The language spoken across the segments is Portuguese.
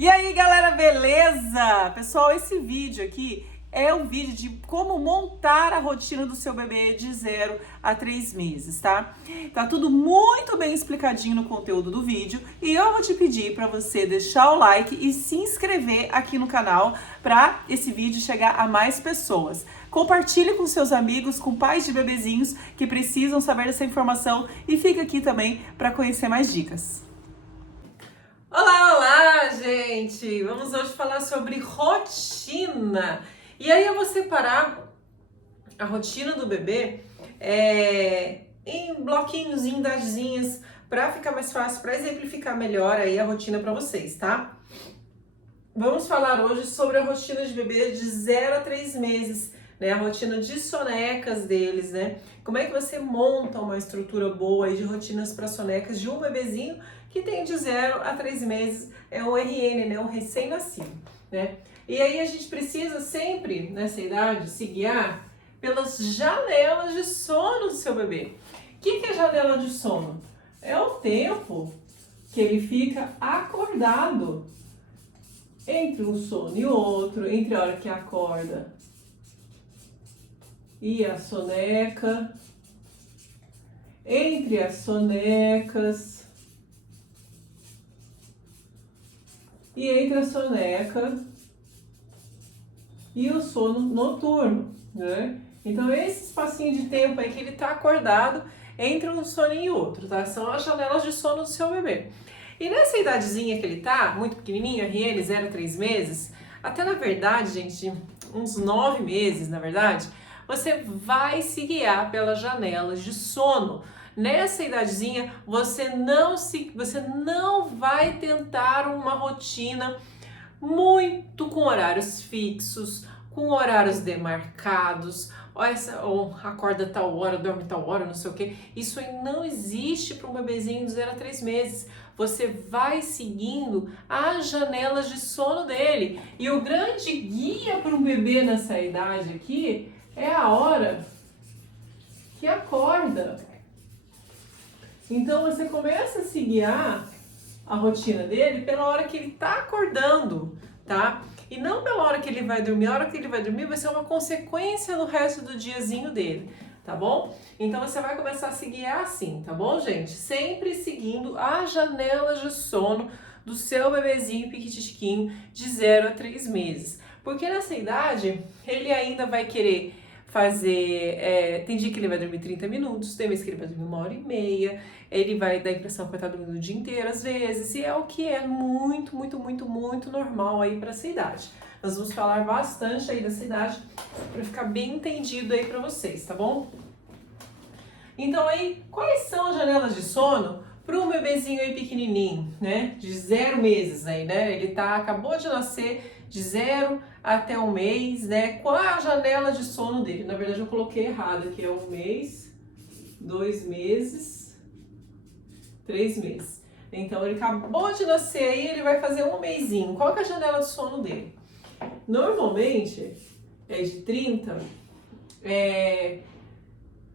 E aí, galera, beleza? Pessoal, esse vídeo aqui é um vídeo de como montar a rotina do seu bebê de 0 a 3 meses, tá? Tá tudo muito bem explicadinho no conteúdo do vídeo e eu vou te pedir para você deixar o like e se inscrever aqui no canal para esse vídeo chegar a mais pessoas. Compartilhe com seus amigos, com pais de bebezinhos que precisam saber dessa informação e fica aqui também para conhecer mais dicas. Olá, olá, gente! Vamos hoje falar sobre rotina. E aí eu vou separar a rotina do bebê em bloquinhos, em idadinhas, para ficar mais fácil, para exemplificar melhor aí a rotina para vocês, tá? Vamos falar hoje sobre a rotina de bebê de 0 a 3 meses, né? A rotina de sonecas deles, né? Como é que você monta uma estrutura boa aí de rotinas para sonecas de um bebezinho que tem de 0 a 3 meses, é um RN, né? Um recém-nascido, né? E aí a gente precisa sempre, nessa idade, se guiar pelas janelas de sono do seu bebê. O que é janela de sono? É o tempo que ele fica acordado entre um sono e outro, entre a hora que acorda e a soneca, entre as sonecas e entre a soneca e o sono noturno, né? Então esse espacinho de tempo aí que ele tá acordado entre um sono e outro, tá? São as janelas de sono do seu bebê. E nessa idadezinha que ele tá, muito pequenininho, RN, 0 a 3 meses, até na verdade, gente, uns 9 meses, na verdade, você vai se guiar pelas janelas de sono. Nessa idadezinha, você não vai tentar uma rotina muito com horários fixos, com horários demarcados, ou acorda tal hora, dorme tal hora, não sei o que. Isso aí não existe para um bebezinho de 0 a 3 meses. Você vai seguindo as janelas de sono dele. E o grande guia para um bebê nessa idade aqui é a hora que acorda. Então você começa a se guiar a rotina dele pela hora que ele está acordando, tá? E não pela hora que ele vai dormir. A hora que ele vai dormir vai ser uma consequência no resto do diazinho dele, tá bom? Então você vai começar a se guiar assim, tá bom, gente? Sempre seguindo as janelas de sono do seu bebezinho piquititiquinho de 0 a 3 meses. Porque nessa idade, ele ainda vai querer fazer, tem dia que ele vai dormir 30 minutos, tem vez que ele vai dormir 1h30, ele vai dar a impressão que vai estar dormindo o dia inteiro às vezes, e é o que é muito, muito, muito, muito normal aí para essa idade. Nós vamos falar bastante aí dessa idade para ficar bem entendido aí para vocês, tá bom? Então aí, quais são as janelas de sono para um bebezinho aí pequenininho, né? De 0 meses aí, né? Ele acabou de nascer, de 0 até 1 mês, né? Qual é a janela de sono dele? Na verdade eu coloquei errado aqui, é 1 mês, 2 meses, 3 meses. Então ele acabou de nascer aí, ele vai fazer 1 mesinho. Qual que é a janela de sono dele? Normalmente é de 30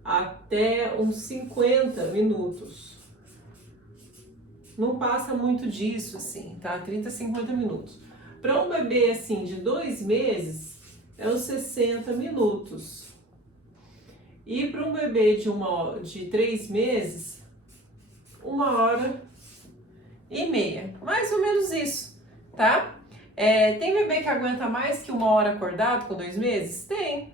até uns 50 minutos. Não passa muito disso, assim, tá? 30 a 50 minutos. Para um bebê, assim, de 2 meses, é uns 60 minutos. E para um bebê de 3 meses, 1h30. Mais ou menos isso, tá? Tem bebê que aguenta mais que 1 hora acordado com 2 meses? Tem.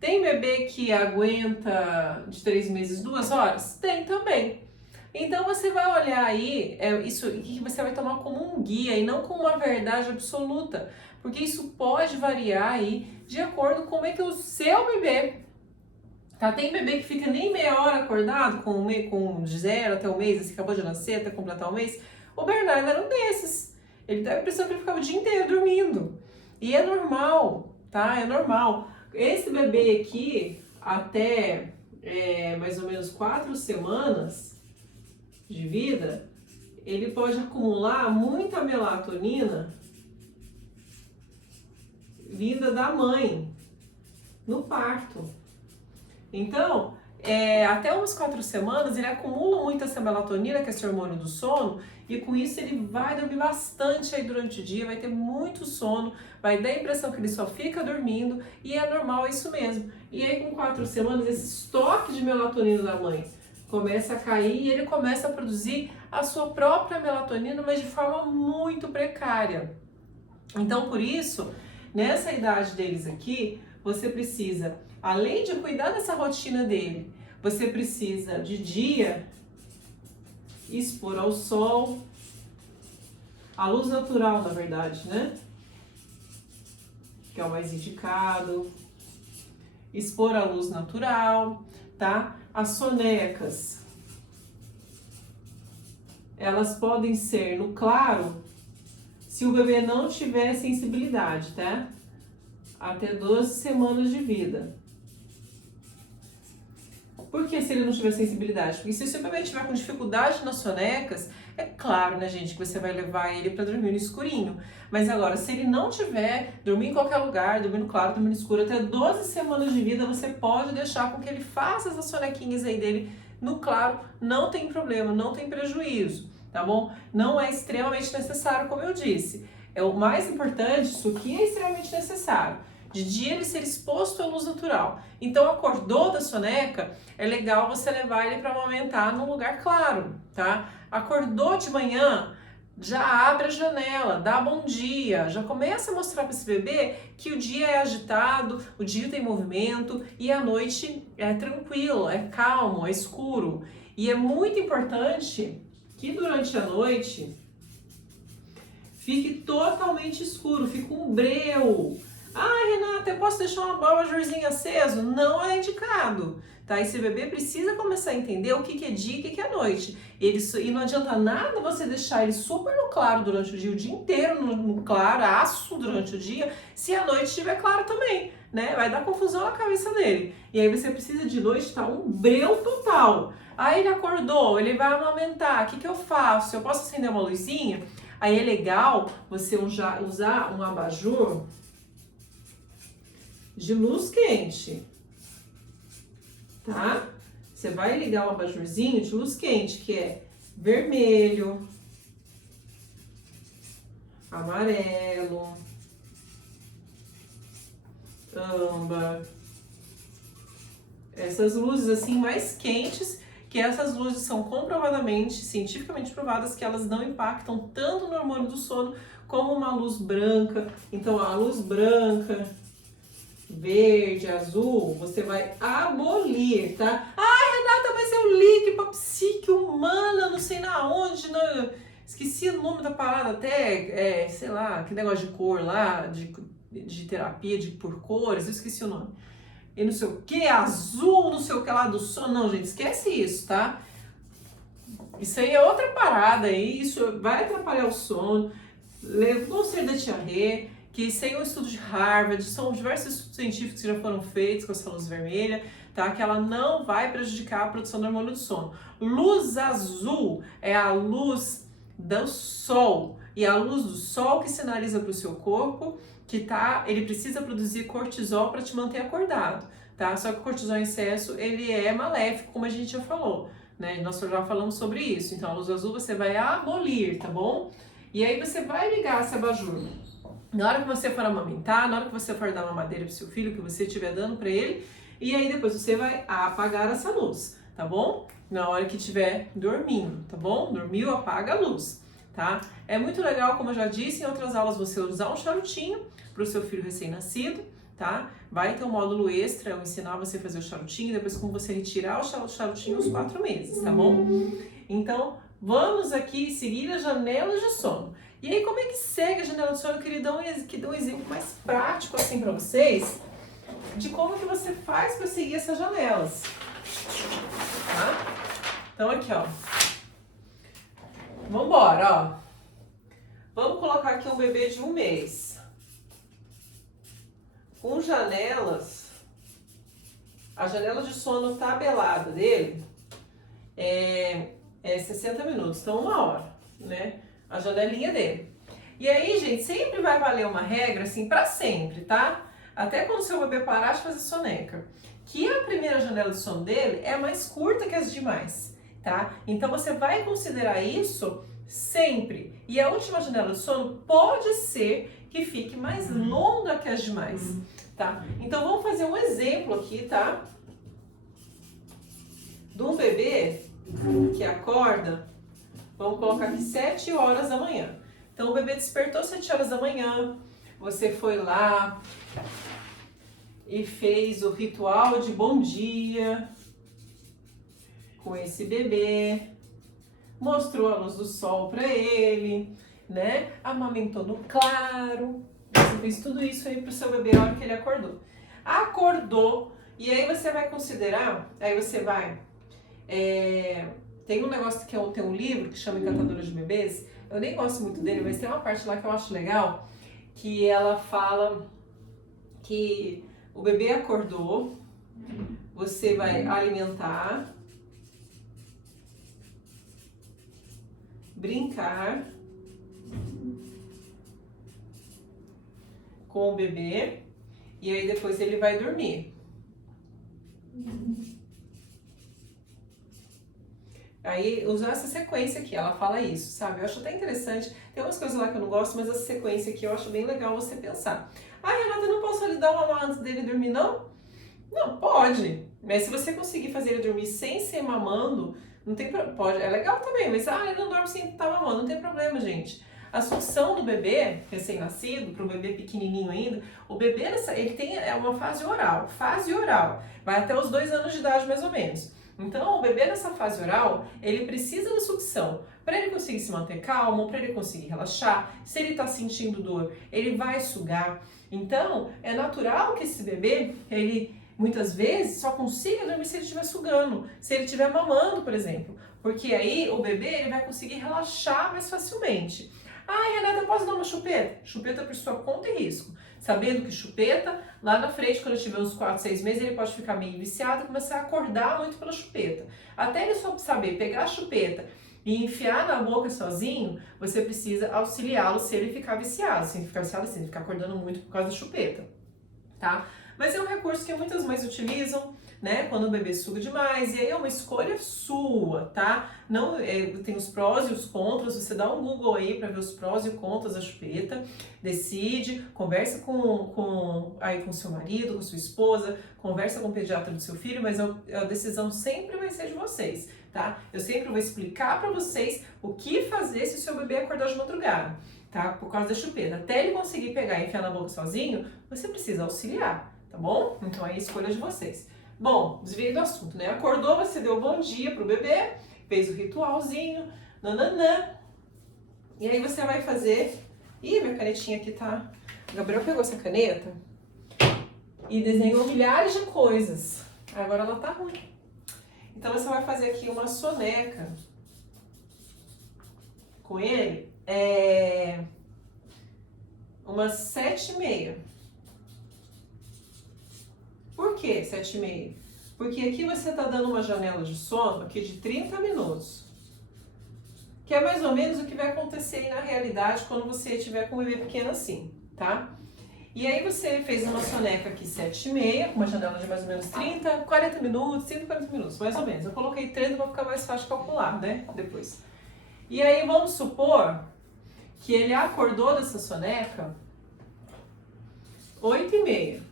Tem bebê que aguenta de 3 meses 2 horas? Tem também. Então você vai olhar aí, isso que você vai tomar como um guia e não como uma verdade absoluta, porque isso pode variar aí de acordo com como é que o seu bebê, tá? Tem bebê que fica nem meia hora acordado com de 0 até 1 mês, assim, acabou de nascer até completar 1 mês. O Bernardo era um desses. Ele dá a impressão que ele ficava o dia inteiro dormindo. E é normal, tá? É normal. Esse bebê aqui, até mais ou menos 4 semanas de vida, ele pode acumular muita melatonina vinda da mãe no parto. Então, até umas 4 semanas, ele acumula muito essa melatonina, que é esse hormônio do sono, e com isso ele vai dormir bastante aí durante o dia, vai ter muito sono, vai dar a impressão que ele só fica dormindo, e é normal, é isso mesmo. E aí com 4 semanas, esse estoque de melatonina da mãe começa a cair e ele começa a produzir a sua própria melatonina, mas de forma muito precária. Então, por isso, nessa idade deles aqui, você precisa, além de cuidar dessa rotina dele, você precisa de dia expor ao sol, à luz natural, na verdade, né? Que é o mais indicado. Expor à luz natural, tá? As sonecas, elas podem ser no claro, se o bebê não tiver sensibilidade, tá? Até 12 semanas de vida. Por que se ele não tiver sensibilidade? Porque se o seu bebê tiver com dificuldade nas sonecas, é claro, né, gente, que você vai levar ele para dormir no escurinho. Mas agora, se ele não tiver, dormir em qualquer lugar, dormir no claro, dormir no escuro, até 12 semanas de vida, você pode deixar com que ele faça essas sonequinhas aí dele no claro, não tem problema, não tem prejuízo, tá bom? Não é extremamente necessário, como eu disse. É o mais importante, isso aqui é extremamente necessário. De dia ele ser exposto à luz natural. Então, acordou da soneca, é legal você levar ele para amamentar num lugar claro, tá? Acordou de manhã, já abre a janela, dá bom dia, já começa a mostrar para esse bebê que o dia é agitado, o dia tem movimento e a noite é tranquilo, é calmo, é escuro. E é muito importante que durante a noite fique totalmente escuro, fique um breu. Ah, Renata, eu posso deixar um abajurzinho aceso? Não é indicado, tá? Esse bebê precisa começar a entender o que é dia e o que é noite. E não adianta nada você deixar ele super no claro durante o dia, o dia inteiro no claraço durante o dia, se a noite estiver claro também, né? Vai dar confusão na cabeça dele. E aí você precisa de noite estar um breu total. Aí ele acordou, ele vai amamentar, o que eu faço? Eu posso acender uma luzinha? Aí é legal você usar um abajur de luz quente, tá? Você vai ligar o abajurzinho de luz quente, que é vermelho, amarelo, âmbar. Essas luzes assim mais quentes, que essas luzes são comprovadamente, cientificamente provadas que elas não impactam tanto no hormônio do sono como uma luz branca. Então a luz branca, verde, azul, você vai abolir, tá? Ah, Renata, mas eu li que pra psique humana, não sei na onde, não, esqueci o nome da parada até, sei lá, que negócio de cor lá, de terapia por cores, eu esqueci o nome. E não sei o que, azul, não sei o que lá do sono, não, gente, esquece isso, tá? Isso aí é outra parada aí, isso vai atrapalhar o sono, vão ser da Tia que sem um estudo de Harvard, são diversos estudos científicos que já foram feitos com essa luz vermelha, tá? Que ela não vai prejudicar a produção do hormônio do sono. Luz azul é a luz do sol, e a luz do sol que sinaliza para o seu corpo que ele precisa produzir cortisol para te manter acordado, tá? Só que o cortisol em excesso, ele é maléfico, como a gente já falou, né? Nós já falamos sobre isso. Então, a luz azul você vai abolir, tá bom? E aí você vai ligar esse abajur. Na hora que você for amamentar, na hora que você for dar uma mamadeira pro seu filho, que você estiver dando para ele, e aí depois você vai apagar essa luz, tá bom? Na hora que estiver dormindo, tá bom? Dormiu, apaga a luz, tá? É muito legal, como eu já disse em outras aulas, você usar um charutinho pro seu filho recém-nascido, tá? Vai ter um módulo extra, eu ensinar você a fazer o charutinho, depois como você retirar o charutinho aos 4 meses, tá bom? Então, vamos aqui seguir as janelas de sono. E aí, como é que segue a janela de sono? Eu queria dar um exemplo mais prático assim para vocês de como que você faz para seguir essas janelas, tá? Então aqui, ó. Vambora, ó. Vamos colocar aqui um bebê de 1 mês. Com janelas, a janela de sono tabelada dele é 60 minutos, então 1 hora, né? A janelinha dele. E aí, gente, sempre vai valer uma regra, assim, pra sempre, tá? Até quando o seu bebê parar de fazer soneca. que a primeira janela de sono dele é mais curta que as demais, tá? Então você vai considerar isso sempre. E a última janela de sono pode ser que fique mais longa que as demais, tá? Então vamos fazer um exemplo aqui, tá? De um bebê que acorda, vamos colocar aqui 7 horas da manhã. Então o bebê despertou 7 horas da manhã, você foi lá e fez o ritual de bom dia com esse bebê, mostrou a luz do sol para ele, né? Amamentou no claro, você fez tudo isso aí pro seu bebê na hora que ele acordou. Acordou, e aí você vai considerar, aí você vai... tem um negócio que tem um livro que chama Encantadora de Bebês, eu nem gosto muito dele, mas tem uma parte lá que eu acho legal, que ela fala que o bebê acordou, você vai alimentar, brincar com o bebê e aí depois ele vai dormir. Aí usar essa sequência aqui, ela fala isso, sabe? Eu acho até interessante. Tem umas coisas lá que eu não gosto, mas essa sequência aqui eu acho bem legal você pensar. Ah, Renata, eu não posso lhe dar uma mamar antes dele dormir, não? Não, pode. Mas se você conseguir fazer ele dormir sem ser mamando, não tem problema. Pode, é legal também, mas ele não dorme sem estar mamando, não tem problema, gente. A sucção do bebê, recém-nascido, para o bebê pequenininho ainda, o bebê, ele tem uma fase oral. Vai até os 2 anos de idade, mais ou menos. Então, o bebê nessa fase oral, ele precisa da sucção para ele conseguir se manter calmo, para ele conseguir relaxar. Se ele está sentindo dor, ele vai sugar. Então, é natural que esse bebê, ele muitas vezes só consiga dormir se ele estiver sugando, se ele estiver mamando, por exemplo. Porque aí o bebê ele vai conseguir relaxar mais facilmente. Renata, posso dar uma chupeta? Chupeta por sua conta e risco. Sabendo que chupeta, lá na frente, quando ele tiver uns 4, 6 meses, ele pode ficar meio viciado e começar a acordar muito pela chupeta. Até ele só saber pegar a chupeta e enfiar na boca sozinho, você precisa auxiliá-lo se ele ficar viciado. Se ele ficar viciado, assim, ficar acordando muito por causa da chupeta, tá? Mas é um recurso que muitas mães utilizam, né, quando o bebê suga demais, e aí é uma escolha sua, tá? Não, tem os prós e os contras, você dá um Google aí para ver os prós e contras da chupeta, decide, conversa com seu marido, com sua esposa, conversa com o pediatra do seu filho, mas a decisão sempre vai ser de vocês, tá? Eu sempre vou explicar para vocês o que fazer se o seu bebê acordar de madrugada, tá? Por causa da chupeta. Até ele conseguir pegar e enfiar na boca sozinho, você precisa auxiliar, tá bom? Então aí é a escolha de vocês. Bom, desviei do assunto, né? Acordou, você deu bom dia pro bebê, fez o ritualzinho, nananã. E aí você vai fazer... Ih, minha canetinha aqui tá... O Gabriel pegou essa caneta e desenhou milhares de coisas. Agora ela tá ruim. Então você vai fazer aqui uma soneca com ele, umas 7h30. Por que 7h30? Porque aqui você está dando uma janela de sono aqui de 30 minutos. Que é mais ou menos o que vai acontecer aí na realidade quando você estiver com um bebê pequeno assim, tá? E aí você fez uma soneca aqui 7h30, com uma janela de mais ou menos 30, 40 minutos, 140 minutos, mais ou menos. Eu coloquei 30 para ficar mais fácil de calcular, né? Depois. E aí vamos supor que ele acordou dessa soneca 8h30.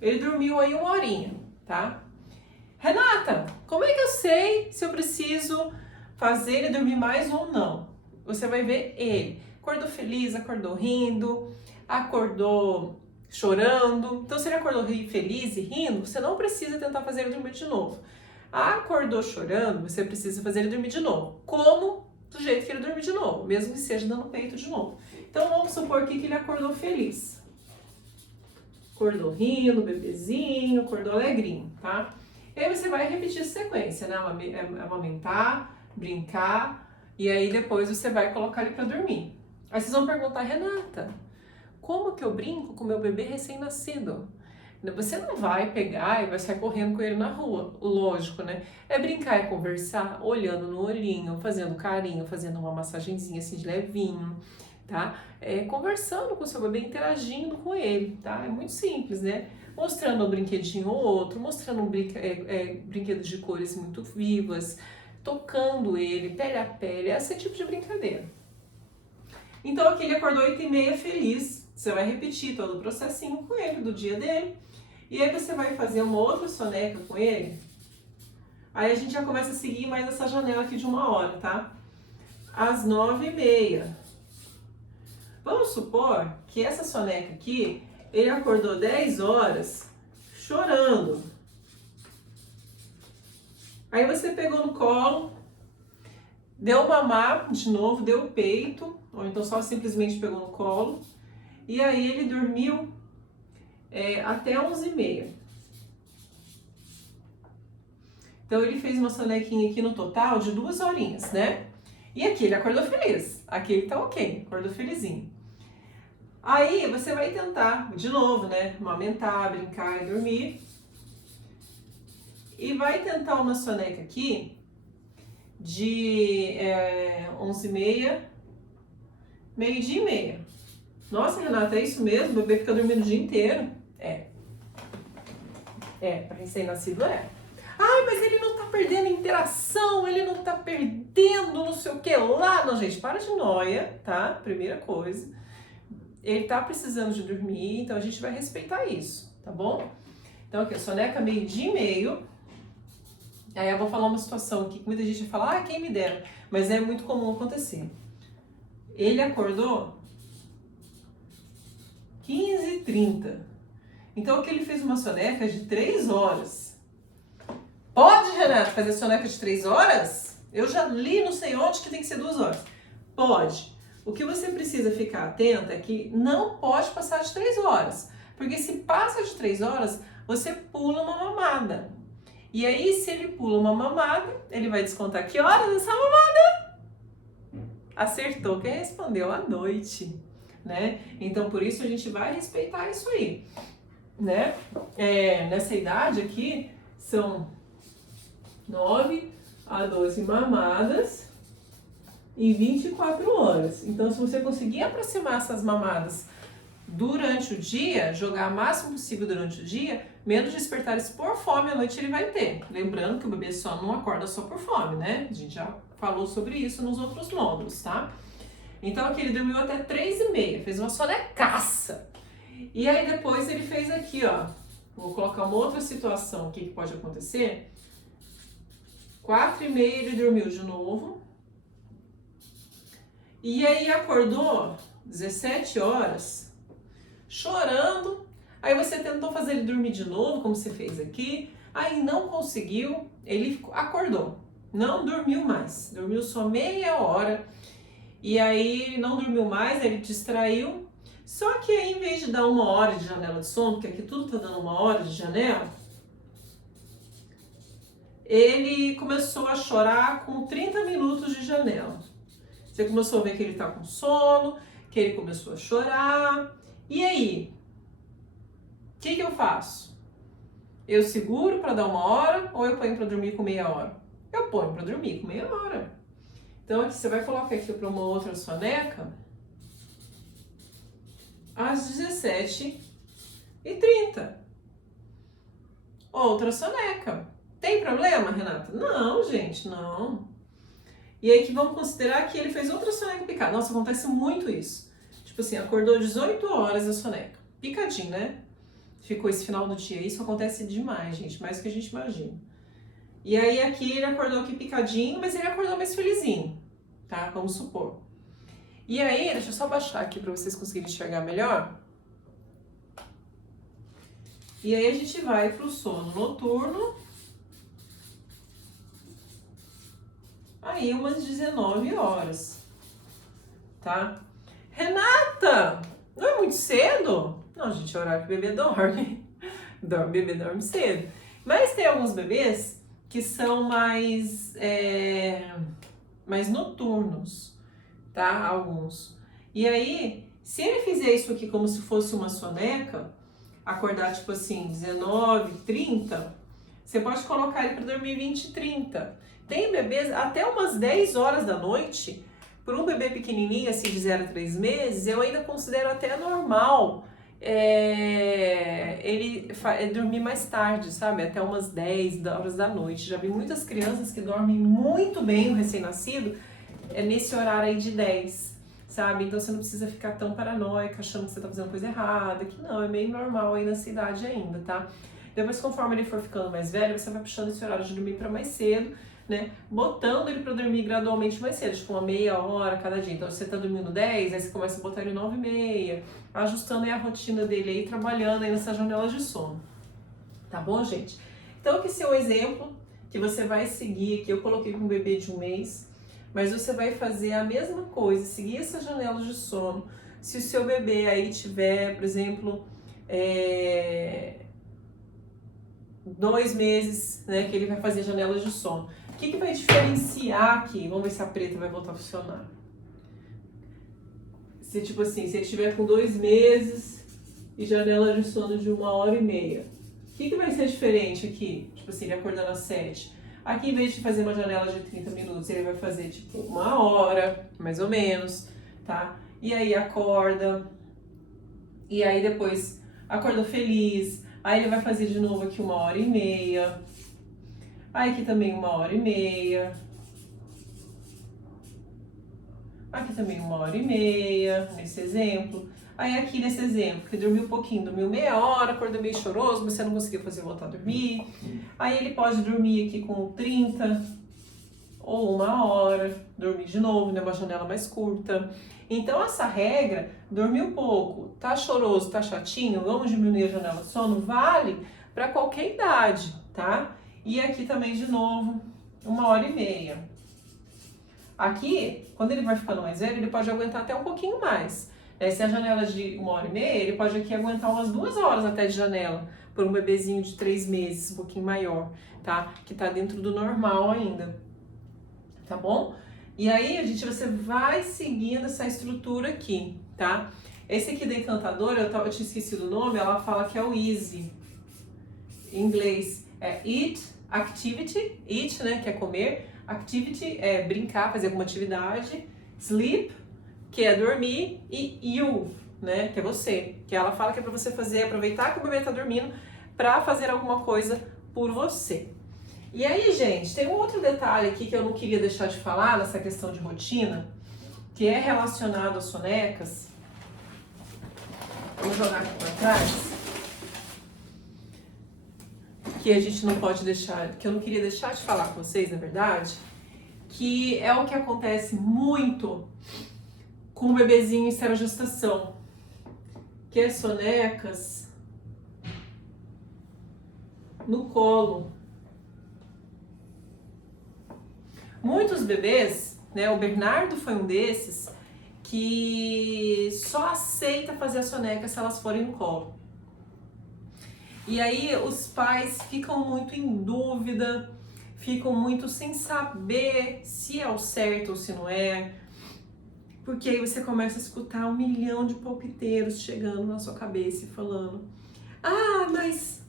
Ele dormiu aí 1 horinha, tá? Renata, como é que eu sei se eu preciso fazer ele dormir mais ou não? Você vai ver ele. Acordou feliz, acordou rindo, acordou chorando. Então, se ele acordou feliz e rindo, você não precisa tentar fazer ele dormir de novo. Acordou chorando, você precisa fazer ele dormir de novo. Como? Do jeito que ele dormir de novo, mesmo que seja dando peito de novo. Então, vamos supor aqui que ele acordou feliz. Acordou rindo, bebezinho, acordou alegrinho, tá? E aí você vai repetir essa sequência, né? Amamentar, brincar, e aí depois você vai colocar ele pra dormir. Aí vocês vão perguntar, Renata, como que eu brinco com meu bebê recém-nascido? Você não vai pegar e vai sair correndo com ele na rua, lógico, né? É brincar, é conversar, olhando no olhinho, fazendo carinho, fazendo uma massagenzinha assim de levinho, tá? Conversando com o seu bebê, interagindo com ele, tá? É muito simples, né? Mostrando um brinquedinho ou outro, mostrando brinquedos de cores muito vivas, tocando ele, pele a pele, esse tipo de brincadeira. Então aqui ele acordou 8h30 feliz, você vai repetir todo o processinho com ele, do dia dele, e aí você vai fazer uma outra soneca com ele, aí a gente já começa a seguir mais essa janela aqui de 1 hora, tá? Às 9h30. Vamos supor que essa soneca aqui, ele acordou 10 horas chorando. Aí você pegou no colo, deu mamar de novo, deu o peito, ou então só simplesmente pegou no colo. E aí ele dormiu até 11h30. Então ele fez uma sonequinha aqui no total de 2 horinhas, né? E aqui ele acordou feliz, aqui ele tá ok, acordou felizinho. Aí você vai tentar, de novo, né, amamentar, brincar e dormir. E vai tentar uma soneca aqui de 11h30, meio-dia e meia. Nossa, Renata, é isso mesmo? O bebê fica dormindo o dia inteiro? Para recém-nascido Ai, mas ele não tá perdendo interação, ele não tá perdendo não sei o que lá. Não, gente, para de noia, tá? Primeira coisa. Ele tá precisando de dormir, então a gente vai respeitar isso, tá bom? Então aqui, soneca meio-dia e meio. Aí eu vou falar uma situação aqui que muita gente vai falar, quem me dera. Mas é muito comum acontecer. Ele acordou 15h30. Então aqui ele fez uma soneca de 3 horas. Pode, Renata, fazer soneca de 3 horas? Eu já li não sei onde que tem que ser 2 horas. Pode. O que você precisa ficar atenta é que não pode passar de 3 horas. Porque se passa de 3 horas, você pula uma mamada. E aí, se ele pula uma mamada, ele vai descontar que horas essa mamada? Acertou quem respondeu à noite, né? Então, por isso a gente vai respeitar isso aí, né? Nessa idade aqui, são 9 a 12 mamadas em 24 horas. Então, se você conseguir aproximar essas mamadas durante o dia, jogar o máximo possível durante o dia, menos despertares por fome à noite ele vai ter. Lembrando que o bebê só não acorda só por fome, né? A gente já falou sobre isso nos outros módulos, tá? Então aqui ele dormiu até 3h30, fez uma sonecaça. E aí depois ele fez aqui, ó. Vou colocar uma outra situação aqui que pode acontecer. 4h30 ele dormiu de novo. E aí acordou 17 horas, chorando. Aí você tentou fazer ele dormir de novo, como você fez aqui. Aí não conseguiu, ele acordou. Não dormiu mais, dormiu só meia hora. E aí ele não dormiu mais, ele distraiu. Só que aí, em vez de dar 1 hora de janela de sono, porque aqui tudo tá dando 1 hora de janela, ele começou a chorar com 30 minutos de janela. Você começou a ver que ele tá com sono, que ele começou a chorar. E aí? O que eu faço? Eu seguro para dar 1 hora ou eu ponho para dormir com meia hora? Eu ponho para dormir com meia hora. Então aqui você vai colocar aqui para uma outra soneca às 17h30. Outra soneca. Tem problema, Renata? Não, gente, não. E aí que vamos considerar que ele fez outra soneca picada. Nossa, acontece muito isso. Tipo assim, acordou 18 horas a soneca. Picadinho, né? Ficou esse final do dia. Isso acontece demais, gente. Mais do que a gente imagina. E aí aqui ele acordou aqui picadinho, mas ele acordou mais felizinho. Tá? Vamos supor. E aí, deixa eu só baixar aqui para vocês conseguirem enxergar melhor. E aí a gente vai pro sono noturno. Aí umas 19 horas. Tá? Renata, não é muito cedo? Não, gente, é o horário que o bebê dorme. O bebê dorme cedo. Mas tem alguns bebês que são mais noturnos, tá? Alguns. E aí, se ele fizer isso aqui como se fosse uma soneca, acordar tipo assim, 19h30, você pode colocar ele para dormir 20h30. Tem bebês até umas 10 horas da noite, por um bebê pequenininho, assim, de 0 a 3 meses, eu ainda considero até normal ele dormir mais tarde, sabe? Até umas 10 horas da noite. Já vi muitas crianças que dormem muito bem, o recém-nascido, nesse horário aí de 10, sabe? Então você não precisa ficar tão paranoica, achando que você tá fazendo coisa errada, que não, é meio normal aí nessa idade ainda, tá? Depois, conforme ele for ficando mais velho, você vai puxando esse horário de dormir para mais cedo, né? Botando ele para dormir gradualmente mais cedo, tipo uma meia hora cada dia. Então, se você tá dormindo 10, aí você começa a botar ele 9h30, ajustando aí a rotina dele aí, trabalhando aí nessa janela de sono. Tá bom, gente? Então, aqui esse é um exemplo que você vai seguir, que eu coloquei com um bebê de 1 mês, mas você vai fazer a mesma coisa, seguir essa janela de sono. Se o seu bebê aí tiver, por exemplo, 2 meses, né, que ele vai fazer janelas de sono. O que vai diferenciar aqui? Vamos ver se a preta vai voltar a funcionar. Se, tipo assim, se ele estiver com 2 meses e janela de sono de 1h30, o que vai ser diferente aqui? Tipo assim, ele acordando às 7. Aqui, em vez de fazer uma janela de 30 minutos, ele vai fazer, tipo, 1 hora, mais ou menos, tá? E aí acorda, e aí depois acorda feliz, aí ele vai fazer de novo aqui 1h30, aí aqui também 1h30, aqui também 1h30, nesse exemplo. Aí aqui nesse exemplo, que dormiu um pouquinho, dormiu meia hora, acordou meio choroso, mas você não conseguiu fazer voltar a dormir. Aí ele pode dormir aqui com 30 ou 1 hora, dormir de novo, né, uma janela mais curta. Então essa regra, dormir um pouco, tá choroso, tá chatinho, vamos diminuir a janela de sono, vale para qualquer idade, tá? E aqui também de novo, 1h30. Aqui, quando ele vai ficando mais velho, ele pode aguentar até um pouquinho mais. Se a janela é de 1h30, ele pode aqui aguentar umas 2 horas até de janela, por um bebezinho de 3 meses, um pouquinho maior, tá? Que tá dentro do normal ainda, tá bom? E aí, você vai seguindo essa estrutura aqui, tá? Esse aqui da Encantadora, eu tinha esquecido o nome, ela fala que é o Easy. Em inglês é Eat, Activity, Eat, né, que é comer. Activity é brincar, fazer alguma atividade. Sleep, que é dormir. E You, né, que é você. Que ela fala que é pra você fazer, aproveitar que o bebê tá dormindo pra fazer alguma coisa por você. E aí, gente, tem um outro detalhe aqui que eu não queria deixar de falar nessa questão de rotina, que é relacionado às sonecas. Vou jogar aqui pra trás. Que a gente não pode deixar, que eu não queria deixar de falar com vocês, na verdade, que é o que acontece muito com o bebezinho em esterogestação, que é sonecas no colo. Muitos bebês, né, o Bernardo foi um desses, que só aceita fazer a soneca se elas forem no colo. E aí os pais ficam muito em dúvida, ficam muito sem saber se é o certo ou se não é, porque aí você começa a escutar 1 milhão de palpiteiros chegando na sua cabeça e falando: ah, mas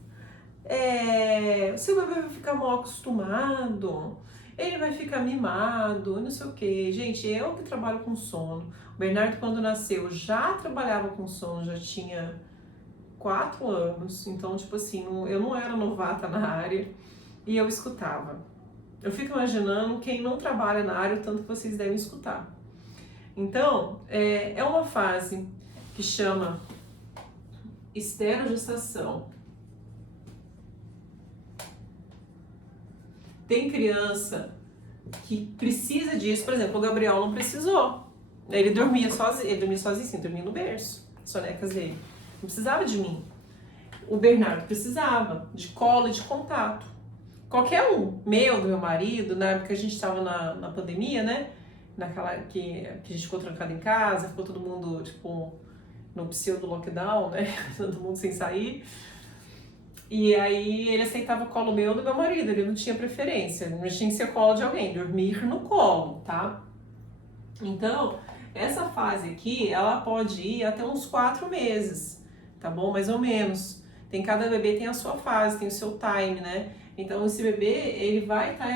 o seu bebê vai ficar mal acostumado, ele vai ficar mimado, não sei o que. Gente, eu que trabalho com sono, o Bernardo quando nasceu já trabalhava com sono, já tinha 4 anos, então tipo assim, eu não era novata na área e eu escutava. Eu fico imaginando quem não trabalha na área, o tanto que vocês devem escutar. Então, é uma fase que chama esterogestação. Tem criança que precisa disso, por exemplo, o Gabriel não precisou. Ele dormia sozinho, sim, dormia no berço, sonecas dele. Não precisava de mim. O Bernardo precisava de colo e de contato. Qualquer um, do meu marido, na época que a gente estava na pandemia, né? Naquela que a gente ficou trancado em casa, ficou todo mundo, tipo, no pseudo-lockdown, né? Todo mundo sem sair. E aí ele aceitava o colo meu do meu marido, ele não tinha preferência, não tinha que ser colo de alguém, dormir no colo, tá? Então, essa fase aqui, ela pode ir até uns 4 meses, tá bom? Mais ou menos. Cada bebê tem a sua fase, tem o seu time, né? Então esse bebê, ele vai estar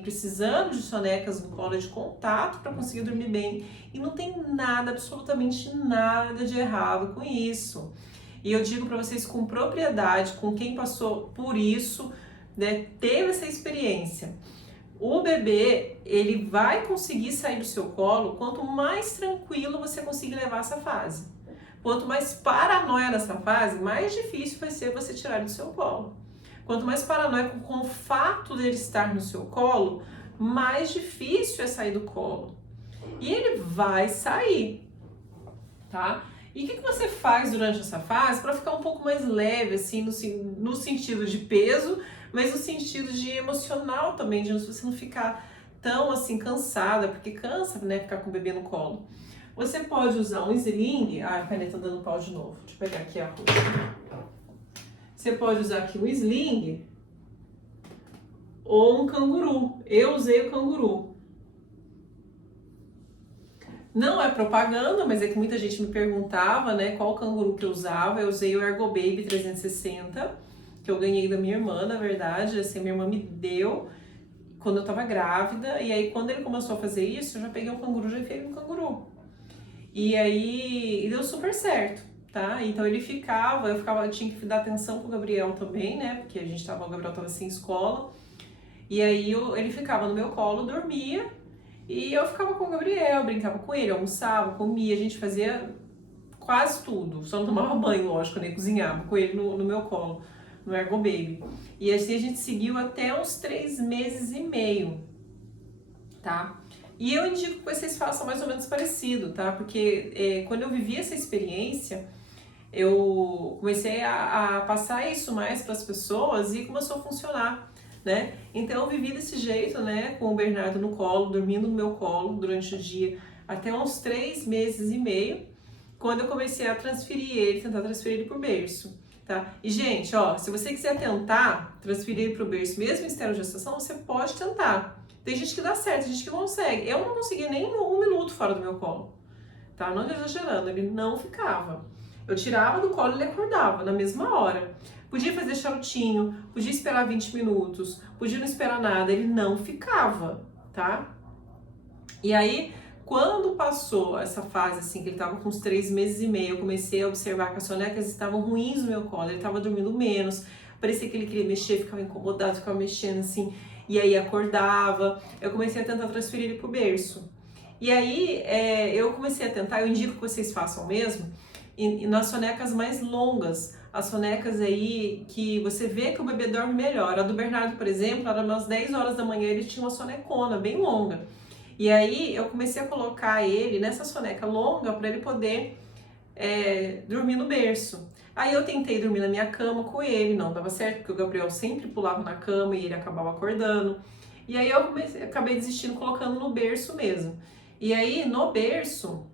precisando de sonecas no colo de contato para conseguir dormir bem. E não tem nada, absolutamente nada de errado com isso. E eu digo para vocês com propriedade, com quem passou por isso, né, teve essa experiência. O bebê, ele vai conseguir sair do seu colo quanto mais tranquilo você conseguir levar essa fase. Quanto mais paranoia nessa fase, mais difícil vai ser você tirar ele do seu colo. Quanto mais paranoico com o fato dele estar no seu colo, mais difícil é sair do colo. E ele vai sair, tá? E o que você faz durante essa fase para ficar um pouco mais leve, assim, no sentido de peso, mas no sentido de emocional também, de você não ficar tão assim cansada, porque cansa, né, ficar com o bebê no colo. Você pode usar um sling, a caneta dando pau de novo, deixa eu pegar aqui a coisa. Você pode usar aqui um sling ou um canguru. Eu usei o canguru. Não é propaganda, mas é que muita gente me perguntava, né, qual canguru que eu usava. Eu usei o Ergobaby 360, que eu ganhei da minha irmã, na verdade. Assim, minha irmã me deu quando eu tava grávida. E aí, quando ele começou a fazer isso, eu já peguei um canguru, já enfiei no canguru. E aí, deu super certo, tá? Então ele ficava, eu tinha que dar atenção pro Gabriel também, né? Porque o Gabriel tava sem escola. E aí ele ficava no meu colo, dormia. E eu ficava com o Gabriel, brincava com ele, almoçava, comia, a gente fazia quase tudo. Só não tomava banho, lógico, nem cozinhava com ele no meu colo, no Ergobaby. E assim a gente seguiu até uns 3 meses e meio, tá? E eu indico que vocês façam mais ou menos parecido, tá? Porque quando eu vivi essa experiência, eu comecei a passar isso mais para as pessoas e começou a funcionar, né? Então eu vivi desse jeito, né? Com o Bernardo no colo, dormindo no meu colo durante o dia, até uns 3 meses e meio, quando eu comecei a tentar transferir ele pro berço, tá? E gente, ó, se você quiser tentar transferir ele pro berço, mesmo em esterogestação, você pode tentar. Tem gente que dá certo, tem gente que consegue. Eu não conseguia nem 1 minuto fora do meu colo, tá? Não tô exagerando, ele não ficava. Eu tirava do colo e ele acordava na mesma hora. Podia fazer charutinho, podia esperar 20 minutos, podia não esperar nada, ele não ficava, tá? E aí, quando passou essa fase, assim, que ele tava com uns 3 meses e meio, eu comecei a observar que as sonecas estavam ruins no meu colo, ele tava dormindo menos, parecia que ele queria mexer, ficava incomodado, ficava mexendo assim, e aí acordava. Eu comecei a tentar transferir ele pro berço. E aí, eu comecei a tentar, eu indico que vocês façam mesmo, e nas sonecas mais longas, as sonecas aí que você vê que o bebê dorme melhor. A do Bernardo, por exemplo, era umas 10 horas da manhã, ele tinha uma sonecona bem longa. E aí eu comecei a colocar ele nessa soneca longa para ele poder dormir no berço. Aí eu tentei dormir na minha cama com ele, não dava certo, porque o Gabriel sempre pulava na cama e ele acabava acordando. E aí eu acabei desistindo, colocando no berço mesmo. E aí no berço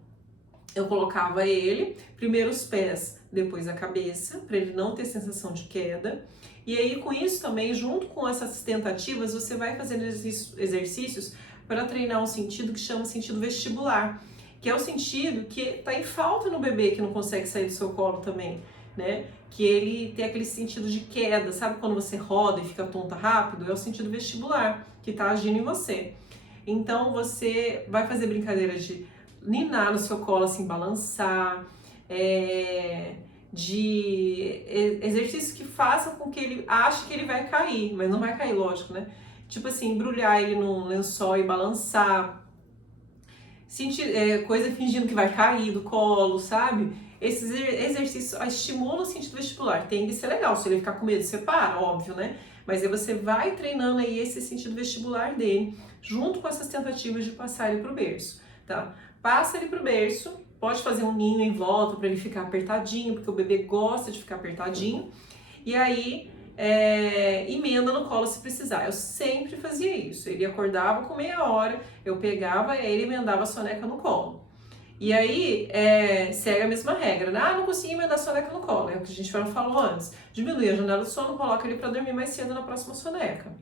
eu colocava ele, primeiro os pés, depois a cabeça, para ele não ter sensação de queda. E aí com isso também, junto com essas tentativas, você vai fazendo exercícios para treinar um sentido que chama sentido vestibular, que é o sentido que está em falta no bebê que não consegue sair do seu colo também, né? Que ele tem aquele sentido de queda, sabe quando você roda e fica tonta rápido? É o sentido vestibular que está agindo em você. Então você vai fazer brincadeiras de ninar no seu colo, assim, balançar, de exercícios que façam com que ele ache que ele vai cair, mas não vai cair, lógico, né? Tipo assim, embrulhar ele num lençol e balançar, sentir coisa fingindo que vai cair do colo, sabe? Esses exercícios estimulam o sentido vestibular. Tem que ser legal, se ele ficar com medo, você para, óbvio, né? Mas aí você vai treinando aí esse sentido vestibular dele, junto com essas tentativas de passar ele pro berço, tá? Passa ele pro berço, pode fazer um ninho em volta para ele ficar apertadinho, porque o bebê gosta de ficar apertadinho. E aí, emenda no colo se precisar. Eu sempre fazia isso. Ele acordava com meia hora, eu pegava ele e emendava a soneca no colo. E aí, segue a mesma regra, né? Ah, não consegui emendar a soneca no colo, é o que a gente falou antes. Diminui a janela do sono, coloca ele para dormir mais cedo na próxima soneca.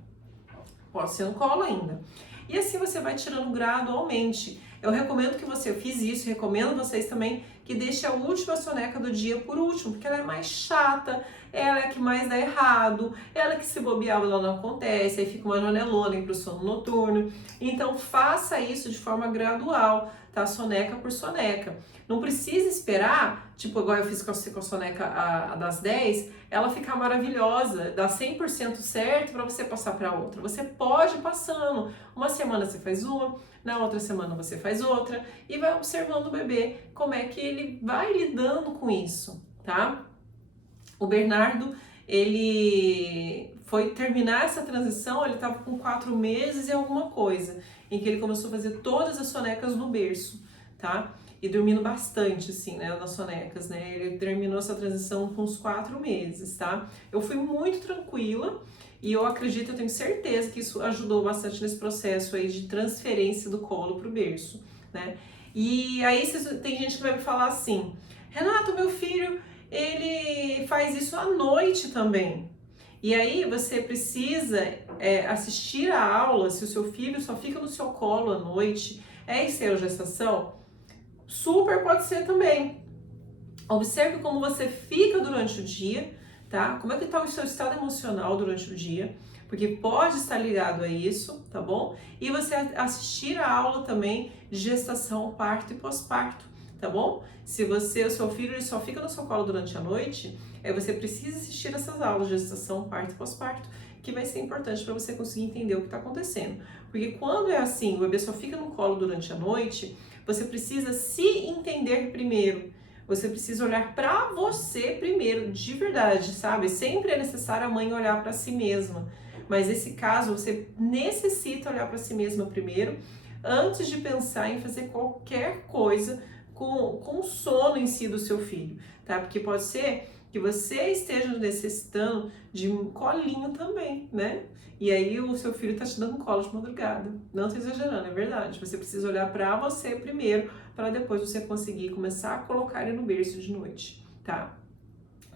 Pode ser no colo ainda. E assim você vai tirando gradualmente. Eu recomendo que você, eu fiz isso, recomendo vocês também que deixe a última soneca do dia por último, porque ela é mais chata, ela é a que mais dá errado, ela que se bobear ela não acontece, aí fica uma janelona para o sono noturno. Então faça isso de forma gradual, tá? Soneca por soneca. Não precisa esperar, tipo, agora eu fiz com a soneca a das 10, ela ficar maravilhosa, dá 100% certo para você passar para outra. Você pode ir passando. Uma semana você faz uma, na outra semana você faz outra e vai observando o bebê, como é que ele vai lidando com isso, tá? O Bernardo, ele foi terminar essa transição, ele estava com 4 meses e alguma coisa, em que ele começou a fazer todas as sonecas no berço, tá? E dormindo bastante, assim, né, nas sonecas, né? Ele terminou essa transição com uns 4 meses, tá? Eu fui muito tranquila e eu acredito, eu tenho certeza que isso ajudou bastante nesse processo aí de transferência do colo pro berço, né? E aí tem gente que vai me falar assim, Renato, meu filho, ele faz isso à noite também. E aí você precisa assistir a aula, se o seu filho só fica no seu colo à noite, é esterogestação? Super pode ser também. Observe como você fica durante o dia, tá? Como é que está o seu estado emocional durante o dia, porque pode estar ligado a isso, tá bom? E você assistir a aula também de gestação, parto e pós-parto, tá bom? Se o seu filho ele só fica no seu colo durante a noite, você precisa assistir essas aulas de gestação, parto e pós-parto, que vai ser importante para você conseguir entender o que está acontecendo. Porque quando é assim, o bebê só fica no colo durante a noite, você precisa se entender primeiro. Você precisa olhar para você primeiro, de verdade, sabe? Sempre é necessário a mãe olhar para si mesma. Mas nesse caso, você necessita olhar para si mesma primeiro, antes de pensar em fazer qualquer coisa com o sono em si do seu filho, tá? Porque pode ser que você esteja necessitando de um colinho também, né? E aí o seu filho tá te dando colo de madrugada. Não tô exagerando, é verdade. Você precisa olhar para você primeiro, para depois você conseguir começar a colocar ele no berço de noite, tá?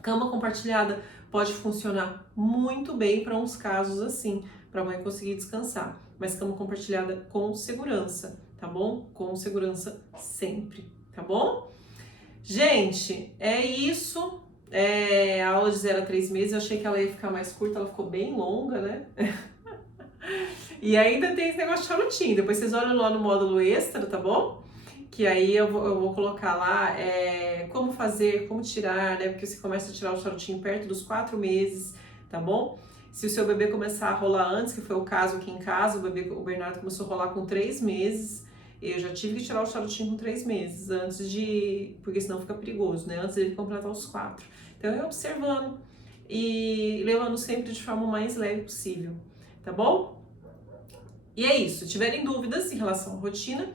Cama compartilhada pode funcionar muito bem para uns casos assim, para a mãe conseguir descansar. Mas cama compartilhada com segurança, tá bom? Com segurança sempre, tá bom? Gente, é isso. A aula de 0 a 3 meses, eu achei que ela ia ficar mais curta, ela ficou bem longa, né? E ainda tem esse negócio de charutinho, depois vocês olham lá no módulo extra, tá bom? Que aí eu vou colocar lá como fazer, como tirar, né? Porque você começa a tirar o charutinho perto dos 4 meses, tá bom? Se o seu bebê começar a rolar antes, que foi o caso aqui em casa, o Bernardo começou a rolar com 3 meses, eu já tive que tirar o charutinho com 3 meses, porque senão fica perigoso, né? Antes dele completar os 4. Então, eu observando e levando sempre de forma mais leve possível, tá bom? E é isso. Se tiverem dúvidas em relação à rotina,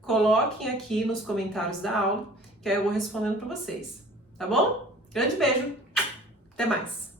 coloquem aqui nos comentários da aula, que aí eu vou respondendo para vocês, tá bom? Grande beijo, até mais!